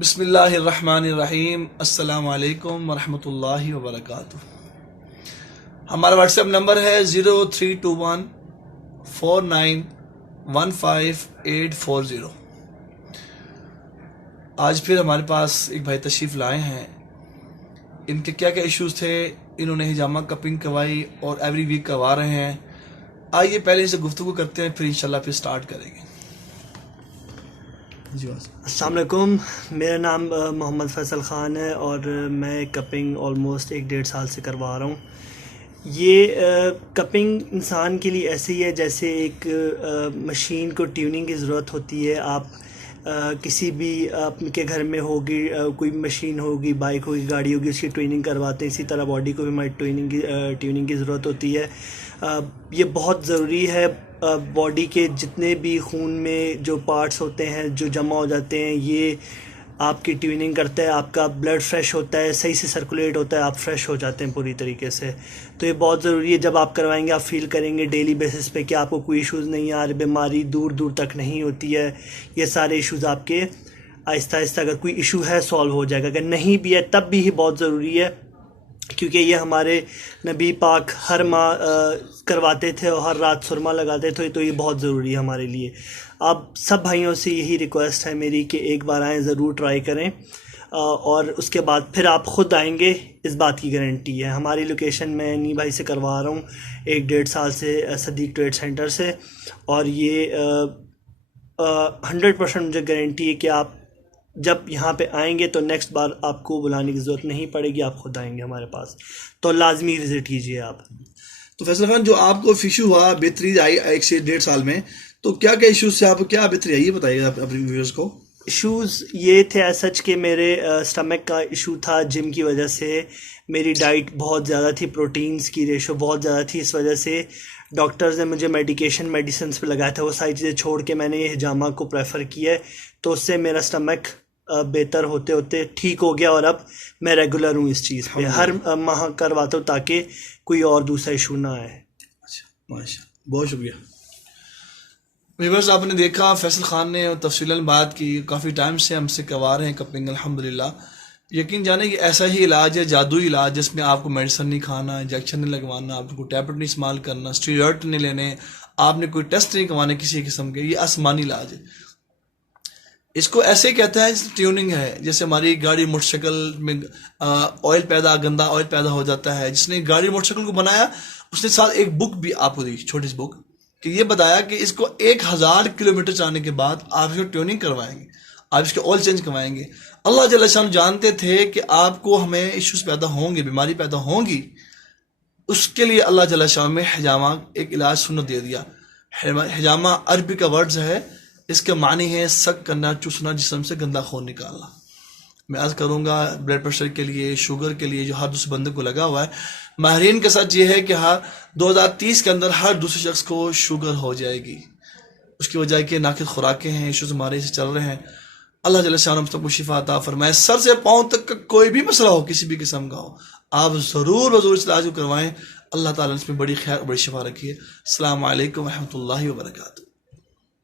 بسم اللہ الرحمن الرحیم۔ السلام علیکم ورحمۃ اللہ وبرکاتہ۔ ہمارا واٹس ایپ نمبر ہے 0321491580۔ آج پھر ہمارے پاس ایک بھائی تشریف لائے ہیں۔ ان کے کیا کیا ایشوز تھے، انہوں نے ہجامہ کپنگ کروائی اور ایوری ویک کروا رہے ہیں۔ آئیے پہلے سے گفتگو کرتے ہیں، پھر انشاءاللہ پھر سٹارٹ کریں گے۔ جی السلام علیکم، میرا نام محمد فیصل خان ہے اور میں کپنگ آلموسٹ 1-1.5 سال سے کروا رہا ہوں۔ یہ کپنگ انسان کے لیے ایسے ہی ہے جیسے ایک مشین کو ٹیوننگ کی ضرورت ہوتی ہے۔ آپ کسی بھی آپ کے گھر میں ہوگی، کوئی مشین ہوگی، بائک ہوگی، گاڑی ہوگی، اس کی ٹیوننگ کرواتے ہیں، اسی طرح باڈی کو بھی ہماری ٹیوننگ کی ضرورت ہوتی ہے۔ یہ بہت ضروری ہے۔ باڈی کے جتنے بھی خون میں جو پارٹس ہوتے ہیں جو جمع ہو جاتے ہیں، یہ آپ کی ٹیوننگ کرتا ہے، آپ کا بلڈ فریش ہوتا ہے، صحیح سے سرکولیٹ ہوتا ہے، آپ فریش ہو جاتے ہیں پوری طریقے سے۔ تو یہ بہت ضروری ہے۔ جب آپ کروائیں گے آپ فیل کریں گے ڈیلی بیسس پہ کہ آپ کو کوئی ایشوز نہیں آ رہے، بیماری دور دور تک نہیں ہوتی ہے۔ یہ سارے ایشوز آپ کے آہستہ آہستہ، اگر کوئی ایشو ہے سالو ہو جائے گا، اگر نہیں بھی ہے تب بھی یہ بہت ضروری ہے، کیونکہ یہ ہمارے نبی پاک ہر ماہ کرواتے تھے اور ہر رات سرما لگاتے تھے، تو یہ بہت ضروری ہے ہمارے لیے۔ آپ سب بھائیوں سے یہی ریکویسٹ ہے میری کہ ایک بار آئیں، ضرور ٹرائی کریں، اور اس کے بعد پھر آپ خود آئیں گے، اس بات کی گارنٹی ہے۔ ہماری لوکیشن میں نی بھائی سے کروا رہا ہوں 1-1.5 سال سے، صدیق ٹریڈ سینٹر سے، اور یہ 100% مجھے گارنٹی ہے کہ آپ جب یہاں پہ آئیں گے تو نیکسٹ بار آپ کو بلانے کی ضرورت نہیں پڑے گی، آپ خود آئیں گے ہمارے پاس، تو لازمی وزٹ کیجیے آپ۔ تو فیصل خان، جو آپ کو ایشو ہوا، بہتری آئی 1 سے 1.5 سال میں، تو کیا کیا ایشوز سے آپ کو کیا بہتری آئی، یہ بتائیے آپ اپنے ویورز کو۔ ایشوز یہ تھے سچ کہ میرے سٹمک کا ایشو تھا، جم کی وجہ سے میری ڈائٹ بہت زیادہ تھی، پروٹینز کی ریشو بہت زیادہ تھی، اس وجہ سے ڈاکٹرز نے مجھے میڈیسنس پہ لگایا تھا۔ وہ ساری چیزیں چھوڑ کے میں نے یہ ہجامہ کو پریفر کیا ہے، تو اس سے میرا سٹمک بہتر ہوتے ہوتے ٹھیک ہو گیا، اور اب میں ریگولر ہوں اس چیز پہ، ہر ماہ کرواتا ہوں تاکہ کوئی اور دوسرا ایشو نہ آئے۔ اچھا، ماشاء اللہ، بہت شکریہ۔ ویورز، آپ نے دیکھا فیصل خان نے تفصیلاً بات کی، کافی ٹائم سے ہم سے کروا رہے ہیں کپنگ الحمدللہ۔ یقین جانے کہ ایسا ہی علاج ہے، جادوئی علاج، جس میں آپ کو میڈیسن نہیں کھانا، انجیکشن نہیں لگوانا، آپ کو ٹیبلٹ نہیں استعمال کرنا، اسٹیرائڈ نہیں لینے، آپ نے کوئی ٹیسٹ نہیں کروانے کسی قسم کے۔ یہ آسمانی علاج ہے۔ اس کو ایسے کہتا ہے ٹیوننگ ہے، جیسے ہماری گاڑی موٹر سائیکل میں آئل گندا آئل پیدا ہو جاتا ہے۔ جس نے گاڑی موٹر سائیکل کو بنایا، اس نے ساتھ ایک بک بھی آپ کو دی، چھوٹی سی بک، کہ یہ بتایا کہ اس کو 1000 کلومیٹر چلانے کے بعد آپ اس کو ٹیوننگ کروائیں گے، آپ اس کے آئل چینج کروائیں گے۔ اللہ جل شانہ جانتے تھے کہ آپ کو ہمیں ایشوز پیدا ہوں گے، بیماری پیدا ہوں گی، اس کے لیے اللہ جل شانہ میں حجامہ ایک علاج سنت دے دیا۔ حجامہ عربی کا ورڈز ہے، اس کا معنی ہے سک کرنا، چوسنا، جسم سے گندا خون نکالنا۔ میں عرض کروں گا بلڈ پریشر کے لیے، شوگر کے لیے، جو ہر دوسرے بندے کو لگا ہوا ہے، ماہرین کے ساتھ یہ ہے کہ 2030 کے اندر ہر دوسرے شخص کو شوگر ہو جائے گی۔ اس کی وجہ کہ ناقص خوراکیں ہیں، ایشوز ہمارے سے چل رہے ہیں۔ اللہ جل شانہ ہم سب کو شفا عطا فرمائے۔ سر سے پاؤں تک کا کوئی بھی مسئلہ ہو، کسی بھی قسم کا ہو، آپ ضرور اس علاج کو کروائیں۔ اللہ تعالیٰ نے اس میں بڑی خیر، بڑی شفا رکھی ہے۔ السلام علیکم ورحمۃ اللہ وبرکاتہ۔